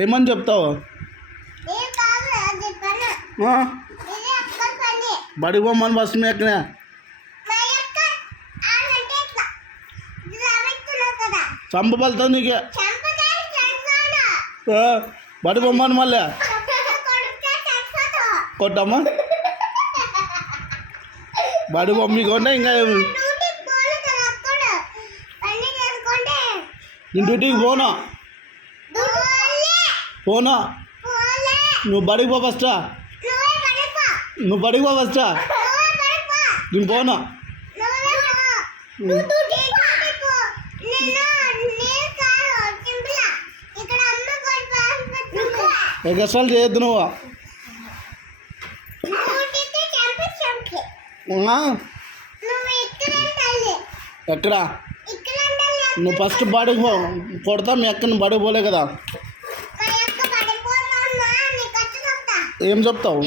ఏమని చెప్తావు? బడి బొమ్మని బస్సు మీద ఎక్కినా చంపబలుతా నీకే బడి బొమ్మని మళ్ళీ కొట్టమ్మా. బడి బొమ్మ కొంటే ఇంకా నేను డ్యూటీకి పోనా నువ్వు బడికి పో ఫస్టా, నువ్వు బడికి పో ఫస్టా, నేను పోనా. ఎగస్ట్రాలు చేయొద్దు నువ్వు. ఎక్కడా నువ్వు ఫస్ట్ బడికి పో, కొడతా మీ అక్కని బడికి పోలే కదా. ఏం చెప్తావు?